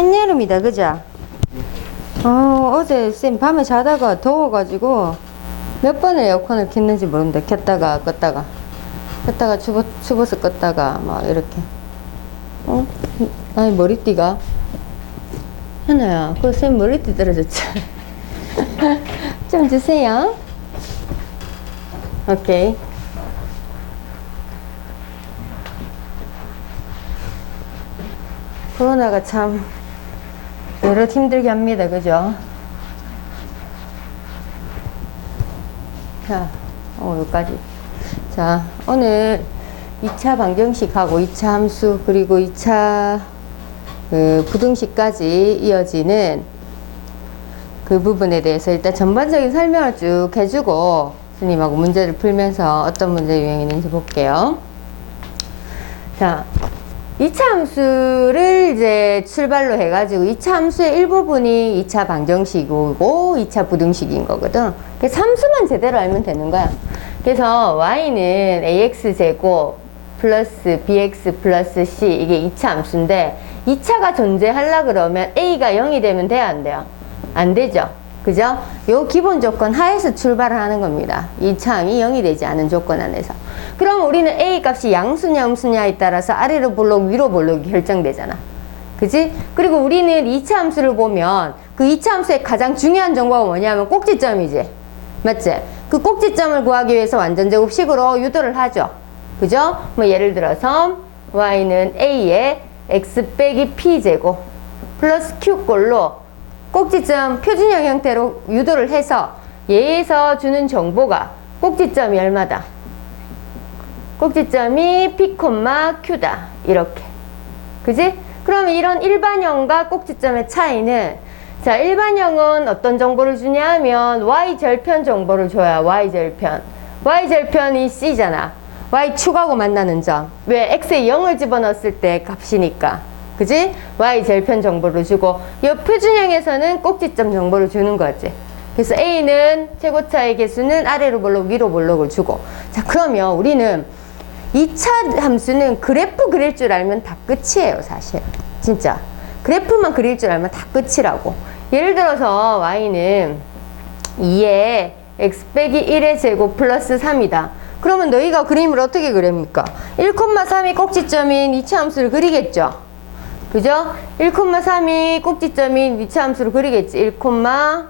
한여름이다, 그죠? 어제 쌤 밤에 자다가 더워가지고 몇 번을 에어컨을 켰는지 모르는데 켰다가 껐다가 켰다가 추워서 껐다가 막 이렇게. 아니 머리띠가 하나야, 그거 쌤 머리띠 떨어졌지? 좀 주세요. 오케이. 코로나가 참 여러 힘들게 합니다, 그죠? 자, 여기까지. 자, 오늘 2차 방정식하고 2차 함수 그리고 2차 부등식까지 이어지는 그 부분에 대해서 일단 전반적인 설명을 쭉 해주고 스님하고 문제를 풀면서 어떤 문제 유형이 있는지 볼게요. 자, 2차 함수를 이제 출발로 해가지고 2차 함수의 일부분이 2차 방정식이고 2차 부등식인 거거든. 그래서 함수만 제대로 알면 되는 거야. 그래서 y는 ax제곱 플러스 bx 플러스 c, 이게 2차 함수인데 2차가 존재하려 그러면 a가 0이 되면 돼야 안 돼요? 안 되죠. 그죠? 요 기본 조건 하에서 출발을 하는 겁니다. 2차 함이 0이 되지 않은 조건 안에서. 그럼 우리는 a 값이 양수냐 음수냐에 따라서 아래로 볼록 위로 볼록이 결정되잖아. 그지? 그리고 우리는 2차 함수를 보면 그 2차 함수의 가장 중요한 정보가 뭐냐면 꼭지점이지. 맞지? 그 꼭지점을 구하기 위해서 완전제곱식으로 유도를 하죠. 그죠? 뭐 예를 들어서 y는 a에 x 빼기 p제곱 플러스 q꼴로 꼭지점 표준형 형태로 유도를 해서 얘에서 주는 정보가 꼭지점이 얼마다? 꼭지점이 p, q다. 이렇게. 그지? 그럼 이런 일반형과 꼭지점의 차이는, 자, 일반형은 어떤 정보를 주냐 하면 y절편 정보를 줘야 y절편. y절편이 c잖아. y축하고 만나는 점. 왜? x에 0을 집어넣었을 때 값이니까. 그지? y절편 정보를 주고 이 표준형에서는 꼭지점 정보를 주는 거지. 그래서 a는 최고차의 개수는 아래로 볼록 위로 볼록을 주고. 자, 그러면 우리는 2차 함수는 그래프 그릴 줄 알면 다 끝이에요, 사실. 진짜. 그래프만 그릴 줄 알면 다 끝이라고. 예를 들어서 y는 2에 x 빼기 1의 제곱 플러스 3이다. 그러면 너희가 그림을 어떻게 그립니까? 1,3이 꼭지점인 2차 함수를 그리겠죠? 그죠? 1,3이 꼭지점인 2차 함수를 그리겠지. 1,3.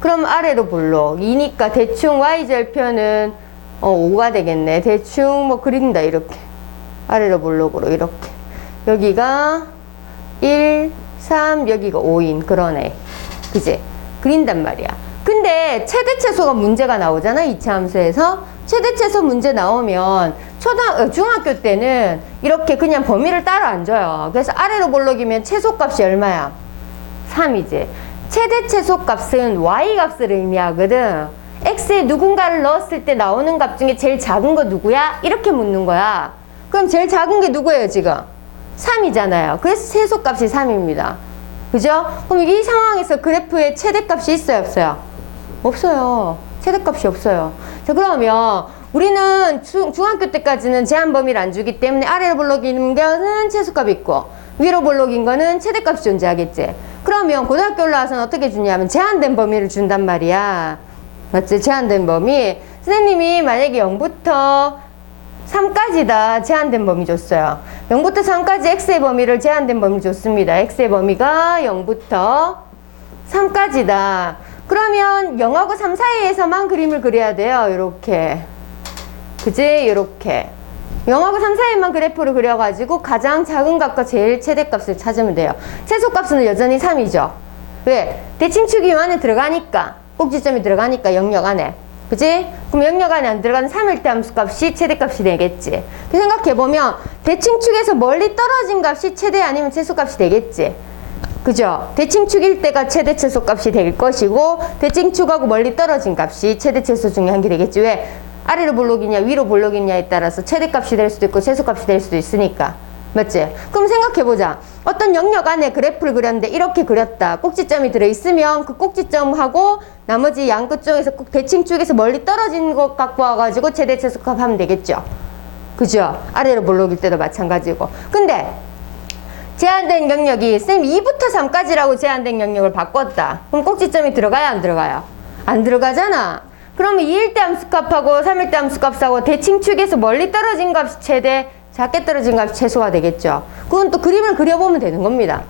그럼 아래로 볼록 2니까 대충 y절편은 5가 되겠네. 대충 뭐 그린다, 이렇게. 아래로 볼록으로 이렇게. 여기가 1, 3, 여기가 5인 그러네. 그지? 그린단 말이야. 근데 최대최소가 문제가 나오잖아, 2차 함수에서. 최대최소 문제 나오면 중학교 때는 이렇게 그냥 범위를 따로 안 줘요. 그래서 아래로 볼록이면 최소값이 얼마야? 3이지. 최대최소값은 y값을 의미하거든. x에 누군가를 넣었을 때 나오는 값 중에 제일 작은 거 누구야? 이렇게 묻는 거야. 그럼 제일 작은 게 누구예요, 지금? 3이잖아요. 그래서 최소값이 3입니다. 그죠? 그럼 이 상황에서 그래프에 최대값이 있어요, 없어요? 없어요. 최대값이 없어요. 자, 그러면 우리는 중학교 때까지는 제한 범위를 안 주기 때문에 아래로 볼록인 거는 최소값이 있고 위로 볼록인 거는 최대값이 존재하겠지. 그러면 고등학교 올라와서는 어떻게 주냐면 제한된 범위를 준단 말이야. 맞지? 제한된 범위. 선생님이 만약에 0부터 3까지다 제한된 범위 줬어요. 0부터 3까지 x의 범위를 제한된 범위 줬습니다. x의 범위가 0부터 3까지다. 그러면 0하고 3 사이에서만 그림을 그려야 돼요. 요렇게. 그지? 요렇게. 0하고 3 사이에만 그래프를 그려가지고 가장 작은 값과 제일 최대값을 찾으면 돼요. 최소값은 여전히 3이죠. 왜? 대칭축이 요 안에 들어가니까. 꼭지점이 들어가니까 영역 안에. 그지? 그럼 영역 안에 안 들어가는 3일 때 함수값이 최대값이 되겠지. 생각해보면 대칭축에서 멀리 떨어진 값이 최대 아니면 최소값이 되겠지. 그죠? 대칭축일 때가 최대 최소값이 될 것이고 대칭축하고 멀리 떨어진 값이 최대 최소 중에 한 개 되겠지. 왜? 아래로 볼록이냐 위로 볼록이냐에 따라서 최대값이 될 수도 있고 최소값이 될 수도 있으니까. 맞지? 그럼 생각해보자. 어떤 영역 안에 그래프를 그렸는데 이렇게 그렸다. 꼭지점이 들어있으면 그 꼭지점하고 나머지 양끝 쪽에서 꼭 대칭축에서 멀리 떨어진 것 갖고 와가지고 최대 최소값 하면 되겠죠. 그죠? 아래로 볼록일 때도 마찬가지고. 근데 제한된 경력이 쌤 2부터 3까지라고 제한된 경력을 바꿨다. 그럼 꼭지점이 들어가요? 안 들어가요? 안 들어가잖아. 그러면 2일 때 함수값하고 3일 때 함수값하고 대칭축에서 멀리 떨어진 값이 최대, 작게 떨어진 값이 최소가 되겠죠. 그건 또 그림을 그려보면 되는 겁니다.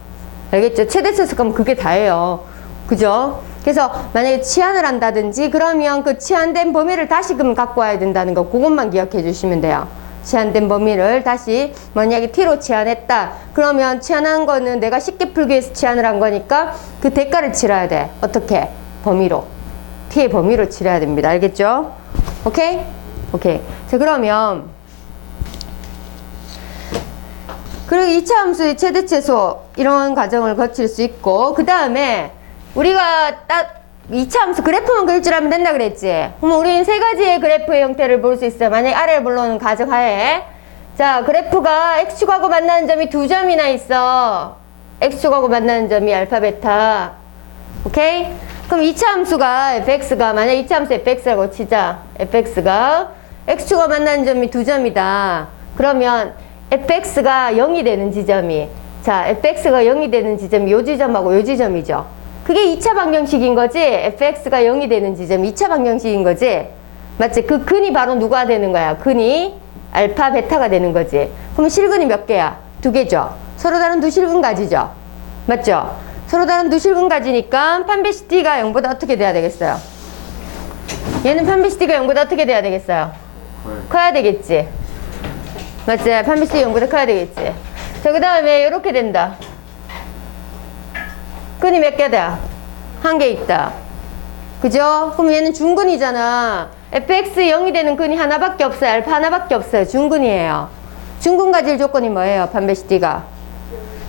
알겠죠? 최대 최소값은 그게 다예요. 그죠? 그래서 만약에 치환을 한다든지 그러면 그 치환된 범위를 다시금 갖고 와야 된다는 거, 그것만 기억해 주시면 돼요. 치환된 범위를 다시 만약에 t로 치환했다. 그러면 치환한 거는 내가 쉽게 풀기 위해서 치환을 한 거니까 그 대가를 치러야 돼. 어떻게? 범위로. t의 범위로 치러야 됩니다. 알겠죠? 오케이? 오케이. 자, 그러면 그리고 2차 함수의 최대 최소 이런 과정을 거칠 수 있고, 그 다음에 우리가 딱 2차 함수 그래프만 그릴 줄 알면 된다 그랬지? 그럼 우리는 세 가지의 그래프의 형태를 볼 수 있어요. 만약에 아래를 불러오는 가정하에. 자, 그래프가 x축하고 만나는 점이 두 점이나 있어. x축하고 만나는 점이 알파, 베타. 오케이? 그럼 2차 함수가 fx가, 만약 2차 함수 fx라고 치자. fx가 x축하고 만나는 점이 두 점이다. 그러면 fx가 0이 되는 지점이, 자, fx가 0이 되는 지점이 요 지점하고 요 지점이죠. 그게 2차 방정식인 거지. fx가 0이 되는 지점이 2차 방정식인 거지. 맞지? 그 근이 바로 누가 되는 거야? 근이 알파, 베타가 되는 거지. 그럼 실근이 몇 개야? 두 개죠. 서로 다른 두 실근 가지죠. 맞죠? 서로 다른 두 실근 가지니까 판베시 t가 0보다 어떻게 돼야 되겠어요? 얘는 판베시 t가 0보다 어떻게 돼야 되겠어요? 커야 되겠지. 맞지? 판베시 t 0보다 커야 되겠지. 자, 그 다음에 이렇게 된다. 근이 몇 개다? 한 개 있다. 그죠? 그럼 얘는 중근이잖아. fx 0이 되는 근이 하나밖에 없어요. 알파 하나밖에 없어요. 중근이에요. 중근 가질 조건이 뭐예요? 판베시 t가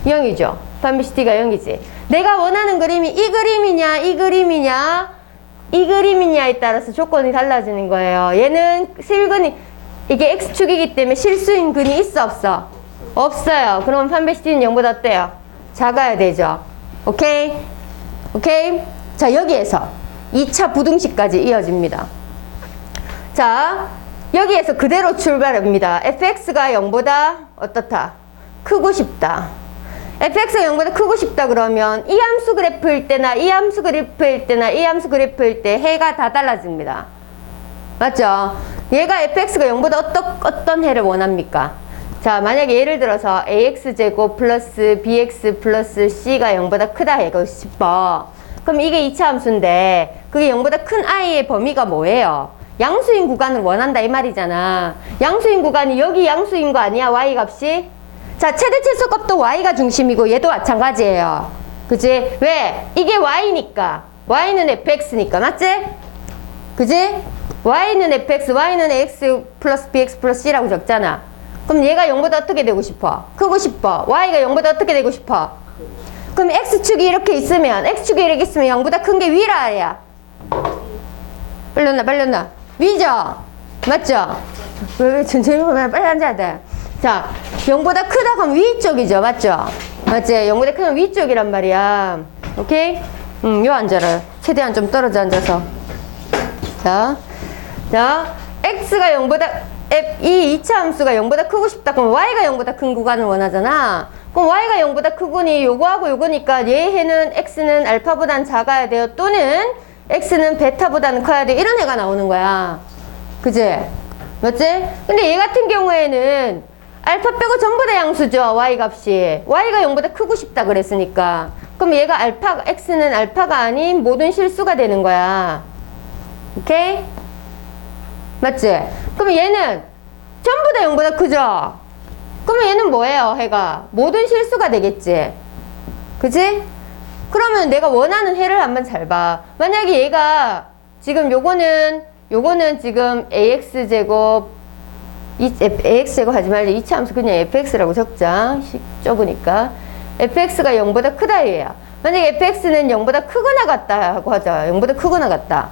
0이죠. 판베시 t가 0이지. 내가 원하는 그림이 이 그림이냐, 이 그림이냐, 이 그림이냐에 따라서 조건이 달라지는 거예요. 얘는 실근이, 이게 x축이기 때문에 실수인 근이 있어, 없어? 없어요. 그럼 판베시 t는 0보다 어때요? 작아야 되죠. 오케이? 오케이? 자, 여기에서 2차 부등식까지 이어집니다. 자, 여기에서 그대로 출발합니다. fx가 0보다 어떻다? 크고 싶다. fx가 0보다 크고 싶다 그러면 이 함수 그래프일 때나 이 함수 그래프일 때나 이 함수 그래프일 때 해가 다 달라집니다. 맞죠? 얘가 fx가 0보다 어떤 해를 원합니까? 자, 만약에 예를 들어서 ax제곱 플러스 bx 플러스 c가 0보다 크다 해고 싶어. 그럼 이게 2차 함수인데 그게 0보다 큰 i의 범위가 뭐예요? 양수인 구간을 원한다 이 말이잖아. 양수인 구간이 여기 양수인 거 아니야? y 값이? 자, 최대 최소 값도 y가 중심이고 얘도 마찬가지예요. 그치? 왜? 이게 y니까. y는 fx니까. 맞지? 그치? y는 fx, y는 x 플러스 bx 플러스 c라고 적잖아. 그럼 얘가 0보다 어떻게 되고 싶어? 크고 싶어. y가 0보다 어떻게 되고 싶어? 그럼 x축이 이렇게 있으면, x축이 이렇게 있으면 0보다 큰 게 위라 아래야? 빨렸나? 위죠? 맞죠? 왜 천천히 보면 빨리 앉아야 돼. 자, 0보다 크다 그럼 위쪽이죠. 맞죠? 맞지? 0보다 크면 위쪽이란 말이야. 오케이? 요 앉아라. 최대한 좀 떨어져 앉아서. 자, x가 0보다, 이 2차 함수가 0보다 크고 싶다. 그럼 y가 0보다 큰 구간을 원하잖아. 그럼 y가 0보다 크고니 요거하고 요거니까 얘 해는 x는 알파보단 작아야 돼요. 또는 x는 베타보다는 커야 돼. 이런 애가 나오는 거야. 그지? 맞지? 근데 얘 같은 경우에는 알파 빼고 전부 다 양수죠. y 값이. y가 0보다 크고 싶다 그랬으니까. 그럼 얘가 x는 알파가 아닌 모든 실수가 되는 거야. 오케이? 맞지? 그럼 얘는 전부 다 0보다 크죠? 그러면 얘는 뭐예요? 해가 모든 실수가 되겠지? 그치? 그러면 내가 원하는 해를 한번 잘 봐. 만약에 얘가 지금 요거는 지금 ax제곱 ax제곱 하지 말고 2차 함수 그냥 fx라고 적자. 좁으니까 fx가 0보다 크다 얘야. 만약에 fx는 0보다 크거나 같다 하고 하자. 0보다 크거나 같다.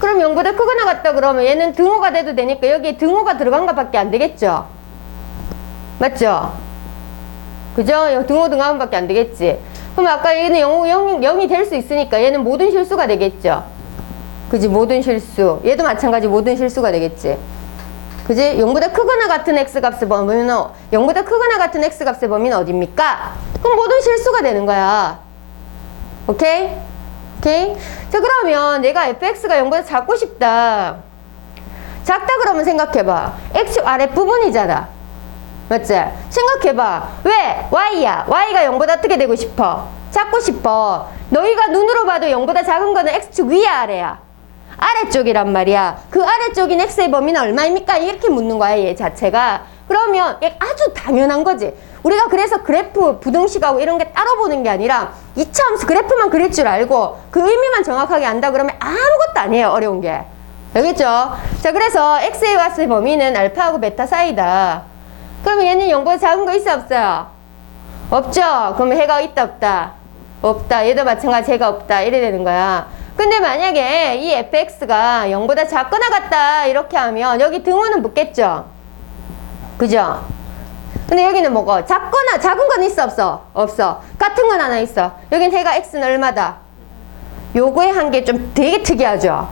그럼 0보다 크거나 같다 그러면 얘는 등호가 돼도 되니까 여기에 등호가 들어간 것밖에 안 되겠죠? 맞죠? 그죠? 등호 등하면 밖에 안 되겠지? 그럼 아까 얘는 0이 될 수 있으니까 얘는 모든 실수가 되겠죠? 그지? 모든 실수. 얘도 마찬가지 모든 실수가 되겠지? 그지? 0보다 크거나 같은 x값의 범위는 0보다 크거나 같은 x값의 범위는 어디입니까? 그럼 모든 실수가 되는 거야. 오케이? 오케이? 자, 그러면 내가 fx가 0보다 작고 싶다. 작다 그러면 생각해봐. x 아랫부분이잖아. 맞지? 생각해봐. 왜? y야. y가 0보다 어떻게 되고 싶어? 작고 싶어. 너희가 눈으로 봐도 0보다 작은 거는 x축 위야 아래야? 아래쪽이란 말이야. 그 아래쪽인 x의 범위는 얼마입니까? 이렇게 묻는 거야, 얘 자체가. 그러면 얘 아주 당연한 거지. 우리가 그래서 그래프, 부등식하고 이런 게 따로 보는 게 아니라 이차 함수 그래프만 그릴 줄 알고 그 의미만 정확하게 안다 그러면 아무것도 아니에요, 어려운 게. 알겠죠? 자, 그래서 x의 값의 범위는 알파하고 베타 사이다. 그러면 얘는 0보다 작은 거 있어 없어요? 없죠? 그러면 해가 있다 없다? 없다. 얘도 마찬가지 해가 없다. 이래 되는 거야. 근데 만약에 이 fx가 0보다 작거나 같다 이렇게 하면 여기 등호는 붙겠죠? 그죠? 근데 여기는 뭐고? 작거나 작은 건 있어 없어? 없어. 같은 건 하나 있어. 여긴 해가 x는 얼마다? 요거에 한 게 좀 되게 특이하죠?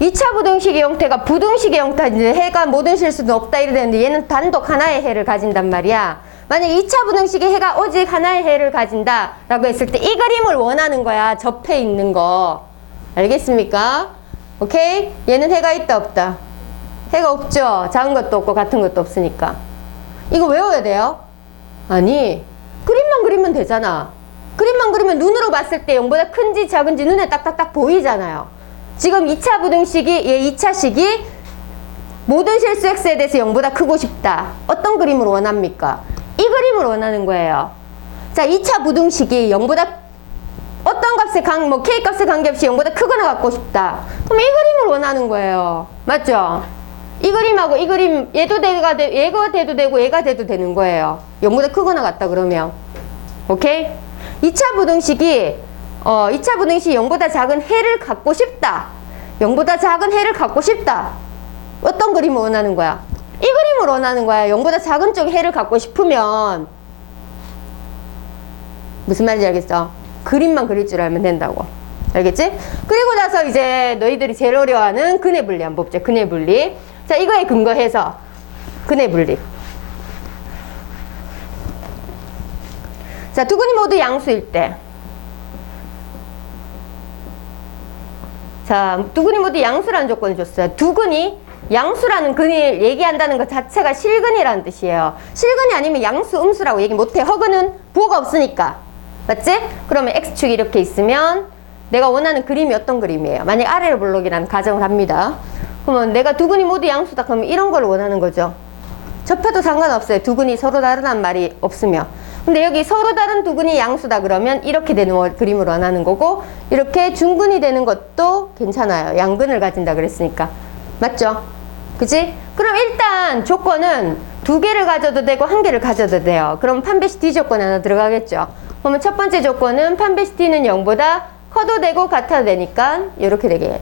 2차 부등식의 형태가 부등식의 형태인데 해가 모든 실수는 없다 이래 되는데 얘는 단독 하나의 해를 가진단 말이야. 만약 2차 부등식의 해가 오직 하나의 해를 가진다 라고 했을 때 이 그림을 원하는 거야. 접해 있는 거. 알겠습니까? 오케이? 얘는 해가 있다 없다? 해가 없죠? 작은 것도 없고 같은 것도 없으니까. 이거 외워야 돼요? 아니, 그림만 그리면 되잖아. 그림만 그리면 눈으로 봤을 때 0보다 큰지 작은지 눈에 딱딱딱 보이잖아요. 지금 2차 부등식이, 얘 2차식이 모든 실수 x에 대해서 0보다 크고 싶다. 어떤 그림을 원합니까? 이 그림을 원하는 거예요. 자, 2차 부등식이 0보다 어떤 값에 k값에 관계없이 0보다 크거나 같고 싶다. 그럼 이 그림을 원하는 거예요. 맞죠? 이 그림하고 이 그림 얘가 돼도 되고 얘가 돼도 되는 거예요. 0보다 크거나 같다 그러면. 오케이? 2차 부등식이 0보다 작은 해를 갖고 싶다. 0보다 작은 해를 갖고 싶다. 어떤 그림을 원하는 거야? 이 그림을 원하는 거야. 0보다 작은 쪽 해를 갖고 싶으면 무슨 말인지 알겠어? 그림만 그릴 줄 알면 된다고. 알겠지? 그리고 나서 이제 너희들이 제일 어려워하는 근해 분리 한번 봅자. 근해 분리. 자, 이거에 근거해서 근해 분리. 자, 두 근이 모두 양수일 때. 자, 두 근이 모두 양수라는 조건을 줬어요. 두 근이 양수라는 근을 얘기한다는 것 자체가 실근이라는 뜻이에요. 실근이 아니면 양수, 음수라고 얘기 못해. 허근은 부호가 없으니까. 맞지? 그러면 x축이 이렇게 있으면 내가 원하는 그림이 어떤 그림이에요? 만약 아래로 볼록이라는 가정을 합니다. 그러면 내가 두 근이 모두 양수다 그러면 이런 걸 원하는 거죠. 접해도 상관없어요. 두 근이 서로 다르다는 말이 없으면. 근데 여기 서로 다른 두 근이 양수다 그러면 이렇게 되는 그림을 원하는 거고 이렇게 중근이 되는 것도 괜찮아요. 양근을 가진다 그랬으니까. 맞죠? 그치? 그럼 일단 조건은 두 개를 가져도 되고 한 개를 가져도 돼요. 그럼 판별시 D 조건이 하나 들어가겠죠. 그러면 첫 번째 조건은 판별시 D는 0보다 커도 되고 같아도 되니까 이렇게 되게.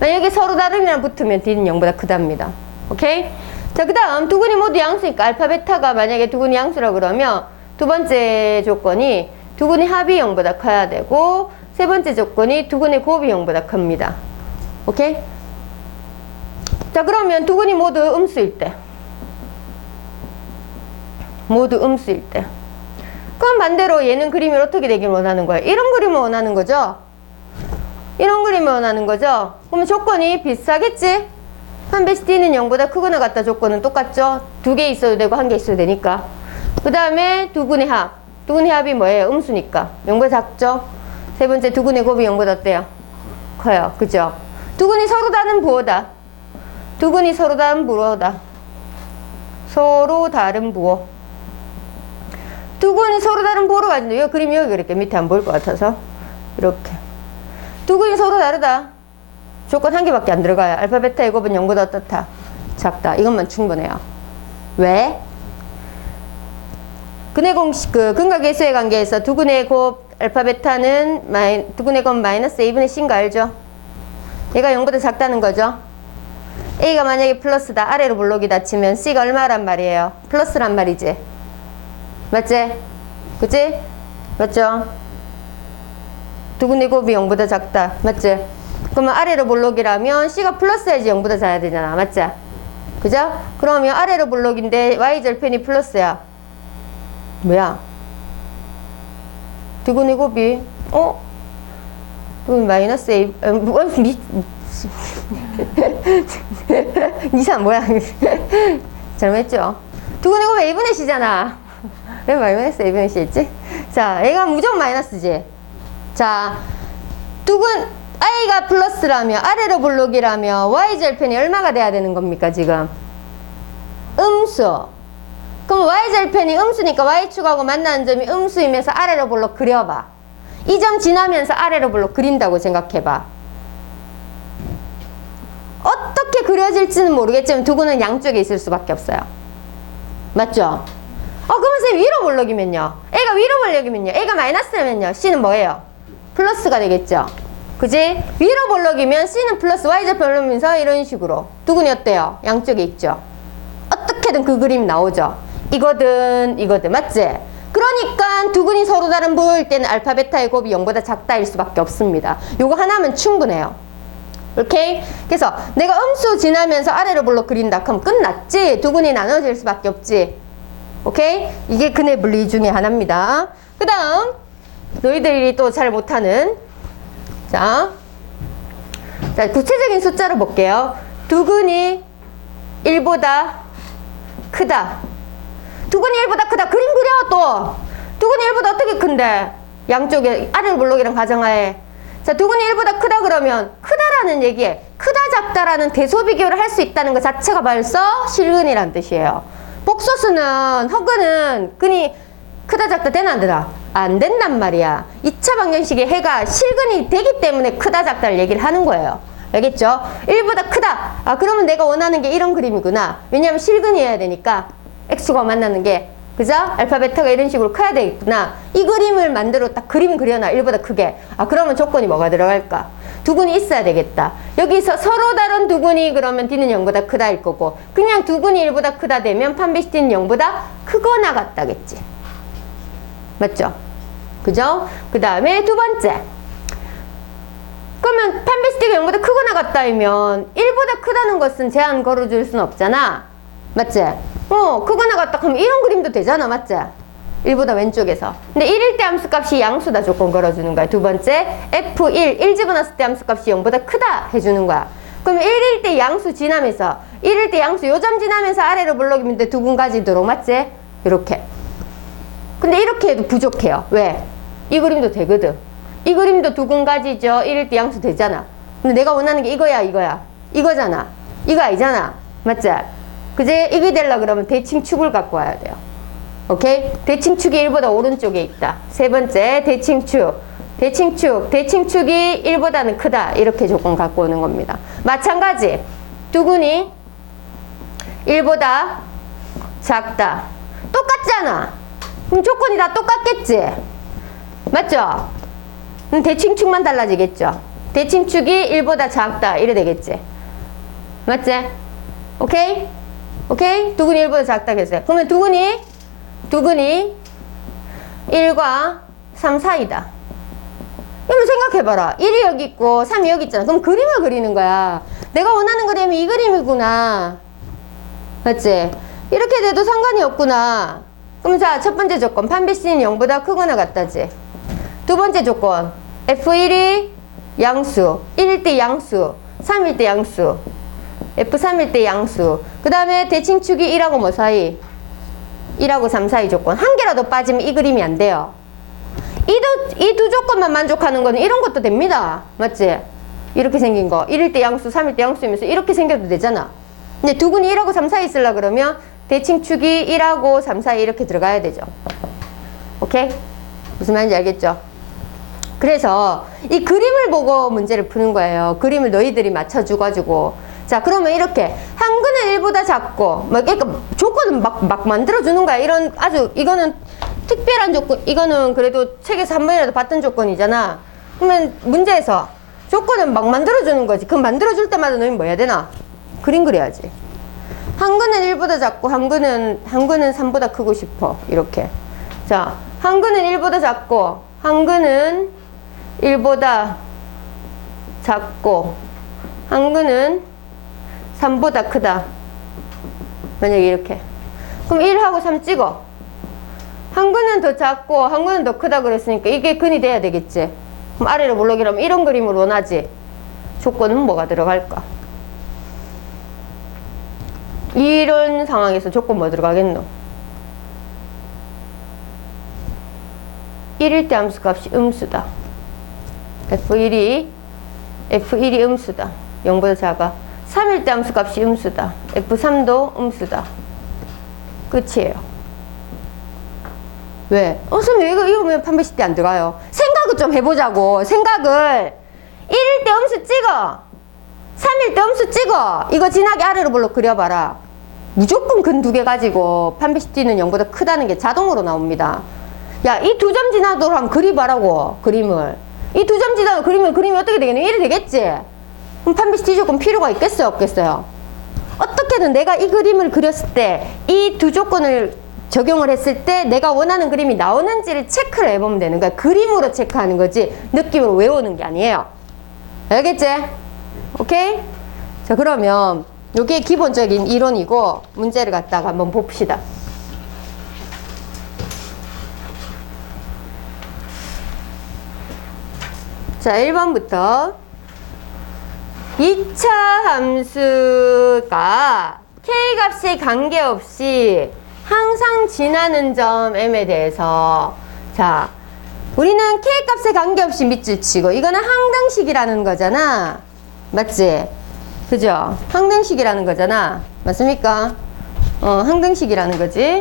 만약에 서로 다름이랑 붙으면 D는 0보다 크답니다. 오케이? 자, 그 다음 두 근이 모두 양수니까 알파 베타가 만약에 두 근이 양수라 그러면 두 번째 조건이 두 근의 합이 0보다 커야 되고 세 번째 조건이 두 근의 곱이 0보다 큽니다. 오케이? 자, 그러면 두 근이 모두 음수일 때. 모두 음수일 때. 그럼 반대로 얘는 그림이 어떻게 되길 원하는 거예요? 이런 그림을 원하는 거죠? 이런 그림을 원하는 거죠? 그러면 조건이 비슷하겠지? 판별시 D는 0보다 크거나 같다 조건은 똑같죠? 두 개 있어도 되고 한 개 있어도 되니까. 그 다음에 두 근의 합. 두 근의 합이 뭐예요? 음수니까. 0보다 작죠? 세 번째 두 근의 곱이 0보다 어때요? 커요. 그죠? 두 근이 서로 다른 부호다. 두 근이 서로 다른 부호다. 서로 다른 부호. 두 근이 서로 다른 부호로 가진다. 이 그림이 여기 이렇게 밑에 안 보일 것 같아서. 이렇게. 두 근이 서로 다르다. 조건 한 개밖에 안 들어가요. 알파 베타의 곱은 0보다 어떻다? 작다. 이것만 충분해요. 왜? 근해 공식, 근각 계수의 관계에서 두 근의 곱 알파 베타는 두 근의 곱 마이너스 a분의 c인 거 알죠? 얘가 0보다 작다는 거죠? a가 만약에 플러스다. 아래로 볼록이다 치면 c가 얼마란 말이에요? 플러스란 말이지. 맞지? 그치? 맞죠? 두 근의 곱이 0보다 작다. 맞지? 그러면 아래로 볼록이라면 c가 플러스야지 0보다 작아야 되잖아. 맞지? 그죠? 그러면 아래로 블록인데 y절편이 플러스야. 뭐야? 두근이 곱이 두근이 마이너스 A 이상 뭐야? 잘못했죠? 두근이 곱이 A분의 C잖아. 왜 마이너스 A분의 C 했지? 자, A가 무조건 마이너스지. 자, 두근 I가 플러스라면 아래로 블록이라면 y절편이 얼마가 돼야 되는 겁니까 지금? 음수. 그럼 y절편이 음수니까 y축하고 만나는 점이 음수이면서 아래로 블록 그려봐. 이 점 지나면서 아래로 블록 그린다고 생각해봐. 어떻게 그려질지는 모르겠지만 두근은 양쪽에 있을 수밖에 없어요. 맞죠? 그러면 쌤 위로 블록이면요? A가 위로 블록이면요? A가 마이너스라면요? C는 뭐예요? 플러스가 되겠죠? 그지? 위로 블록이면 C는 플러스 Y절편 블록이면서 이런 식으로 두근이 어때요? 양쪽에 있죠? 어떻게든 그 그림이 나오죠? 이거든 맞지? 그러니까 두근이 서로 다른 부호일 때는 알파 베타의 곱이 0보다 작다일 수밖에 없습니다. 요거 하나면 충분해요. 오케이? 그래서 내가 음수 지나면서 아래로 블록 그린다 그럼 끝났지? 두근이 나눠질 수밖에 없지? 오케이? 이게 근해 분리 중에 하나입니다. 그 다음 너희들이 또 잘 못하는 자, 구체적인 숫자로 볼게요. 두근이 1보다 크다. 두근이 1보다 크다. 그림 그려 또. 두근이 1보다 어떻게 큰데? 양쪽에 아래로 블록이랑 가정하에. 자, 두근이 1보다 크다 그러면 크다라는 얘기에 크다 작다라는 대소 비교를 할 수 있다는 것 자체가 벌써 실근이란 뜻이에요. 복소수는 허근은 근이 크다 작다 되나 안 되나? 안 된단 말이야. 2차 방정식의 해가 실근이 되기 때문에 크다 작다를 얘기를 하는 거예요. 알겠죠? 1보다 크다. 그러면 내가 원하는 게 이런 그림이구나. 왜냐면 실근이어야 되니까 x가 만나는 게 그죠? 알파 베타가 이런 식으로 커야 되겠구나. 이 그림을 만들어 딱 그림 그려놔. 1보다 크게. 그러면 조건이 뭐가 들어갈까? 두근이 있어야 되겠다. 여기서 서로 다른 두근이 그러면 D는 0보다 크다일 거고 그냥 두근이 1보다 크다 되면 판별식 D는 0보다 크거나 같다겠지. 맞죠? 그죠? 그 다음에 두 번째. 그러면 판별식 D가 0보다 크거나 같다면 1보다 크다는 것은 제한 걸어줄 수는 없잖아. 맞지? 크거나 같다 그러면 이런 그림도 되잖아. 맞지? 1보다 왼쪽에서. 근데 1일 때 함수값이 양수다 조건 걸어주는 거야. 두 번째, F1, 1 집어넣었을 때 함수값이 0보다 크다 해주는 거야. 그러면 1일 때 양수 지나면서 1일 때 양수 요점 지나면서 아래로 블록이면 돼. 두근 가지도록. 맞지? 이렇게. 근데 이렇게 해도 부족해요. 왜? 이 그림도 되거든. 이 그림도 두근 가지죠. 1일 때 양수 되잖아. 근데 내가 원하는 게 이거야. 이거잖아. 이거 아니잖아. 맞지? 그제 이게 되려고 그러면 대칭축을 갖고 와야 돼요. 오케이? 대칭축이 1보다 오른쪽에 있다. 세 번째, 대칭축. 대칭축이 1보다는 크다. 이렇게 조건 갖고 오는 겁니다. 마찬가지. 두근이 1보다 작다. 똑같잖아. 그럼 조건이 다 똑같겠지? 맞죠? 대칭축만 달라지겠죠? 대칭축이 1보다 작다. 이래 되겠지? 맞지? 오케이? 두근이 1보다 작다 했어요. 그러면 두근이 1과 3 사이다. 이거 생각해봐라. 1이 여기 있고 3이 여기 있잖아. 그럼 그림을 그리는 거야. 내가 원하는 그림이 이 그림이구나. 맞지? 이렇게 돼도 상관이 없구나. 그럼 자, 첫 번째 조건. 판별식은 0보다 크거나 같다지. 두 번째 조건. F1이 양수. 1일 때 양수. 3일 때 양수. F3일 때 양수. 그 다음에 대칭축이 1하고 뭐 사이? 1하고 3 사이 조건. 한 개라도 빠지면 이 그림이 안 돼요. 이 두 조건만 만족하는 거는 이런 것도 됩니다. 맞지? 이렇게 생긴 거. 1일 때 양수, 3일 때 양수이면서 이렇게 생겨도 되잖아. 근데 두근이 1하고 3 사이 있으려고 그러면 대칭축이 1하고 3 사이 이렇게 들어가야 되죠. 오케이? 무슨 말인지 알겠죠? 그래서 이 그림을 보고 문제를 푸는 거예요. 그림을 너희들이 맞춰줘가지고. 자, 그러면 이렇게 한근은 1보다 작고 그러니까 조건은 막 만들어주는 거야. 이런 이거는 특별한 조건, 이거는 그래도 책에서 한 번이라도 봤던 조건이잖아. 그러면 문제에서 조건은 막 만들어주는 거지. 그럼 만들어줄 때마다 너희 뭐 해야 되나? 그림 그려야지. 한근은 1보다 작고 한근은 3보다 크고 싶어. 이렇게. 자, 한근은 1보다 작고 한근은 1보다 작고 한근은 3보다 크다. 만약에 이렇게. 그럼 1하고 3 찍어. 한 근은 더 작고 한 근은 더 크다 그랬으니까 이게 근이 돼야 되겠지. 그럼 아래로 볼록이라면 이런 그림을 원하지. 조건은 뭐가 들어갈까? 이런 상황에서 조건 뭐 들어가겠노? 1일 때 함수값이 음수다. F1이 음수다. 0보다 작아. 3일 때 함수값이 음수다. F3도 음수다. 끝이에요. 왜? 선생님 이거 왜 판별식 때 안 들어가요? 생각을 좀 해보자고. 생각을 1일 때 음수 찍어. 3일 때 음수 찍어. 이거 진하게 아래로 볼록 그려봐라. 무조건 근 2개 가지고 판별식 T는 0보다 크다는 게 자동으로 나옵니다. 야, 이 2점 지나도록 한번 그려봐라고. 그림을. 이 2점 지나도 그림이 어떻게 되겠노? 이래 되겠지? 그럼 판별식 T 조건 필요가 있겠어요? 없겠어요? 어떻게든 내가 이 그림을 그렸을 때 이 두 조건을 적용을 했을 때 내가 원하는 그림이 나오는지를 체크를 해보면 되는 거야. 그림으로 체크하는 거지 느낌으로 외우는 게 아니에요. 알겠지? 오케이? 자, 그러면 이게 기본적인 이론이고 문제를 갖다가 한번 봅시다. 자, 1번부터 2차 함수가 K값에 관계없이 항상 지나는 점 M에 대해서, 자, 우리는 K값에 관계없이 밑줄 치고 이거는 항등식이라는 거잖아. 맞지? 그죠? 항등식이라는 거잖아. 맞습니까? 항등식이라는 거지.